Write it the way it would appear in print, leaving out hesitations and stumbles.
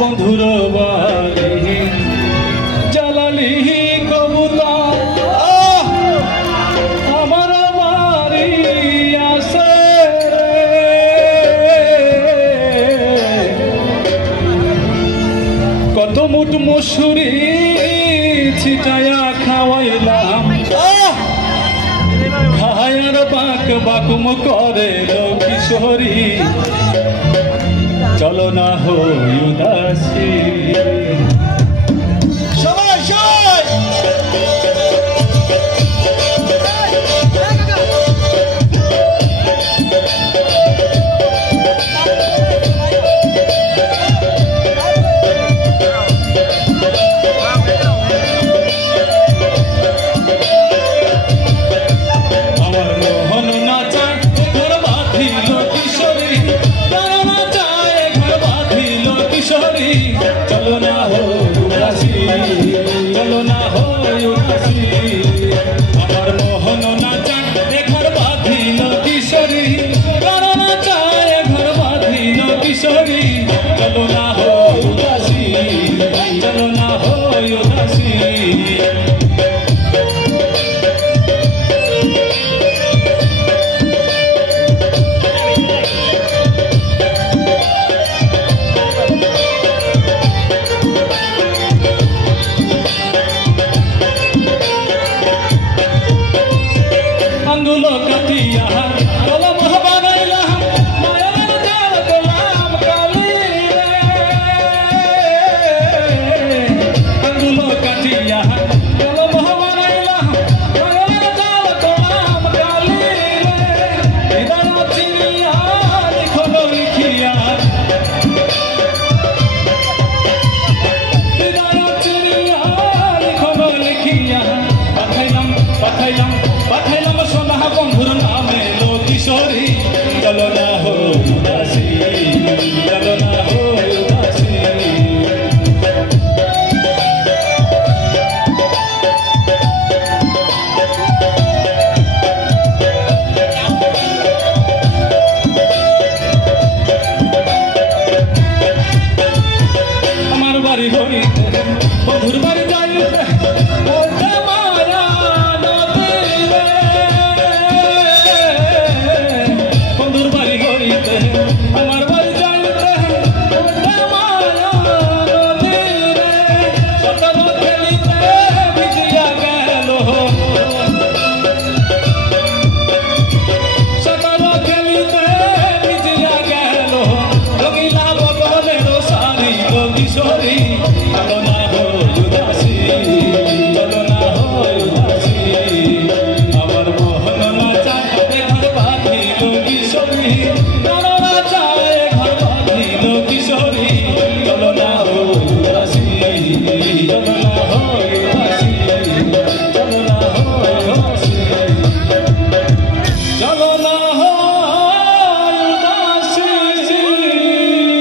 বন্ধুর বাড়ি জ্বালালি কবুতর আমার বাড়ি আসে কত মুঠ মসুরি ছিটায়া খাওয়াইলাম খায়ার বাক বাকুম করে কিশোরী চলো না হই উদাসী चलो ना हो उदासी चलो ना हो उदासी আমার মোহন নাচা ঘর বাঁধিল কিশোরী কারণ চায় ঘর বাঁধিল কিশোরী চলো না हो उदासी चलो ना हो उदासी अंगुलो कटिया कलम बनाइला माया जाल कलम काली रे अंगुलो कटिया कलम बनाइला माया जाल कलम काली रे इधर चिनिया लिखलो लिखिया इधर चिनिया लिखलो लिखिया पठैलम पठैलम सोना बंधुर नामे लो किशोरी चलो ना हो उदासी चलो ना हो उदासी আমার বাড়ি হইতে বন্ধুর বাড়ি যাইতে আমার বাড়ি যাইতে সতর খেলিতে ভিজিয়া গেল সতর খেলিতে ভিজিয়া গেল রঙিলা বদলের শাড়ি কিশোরী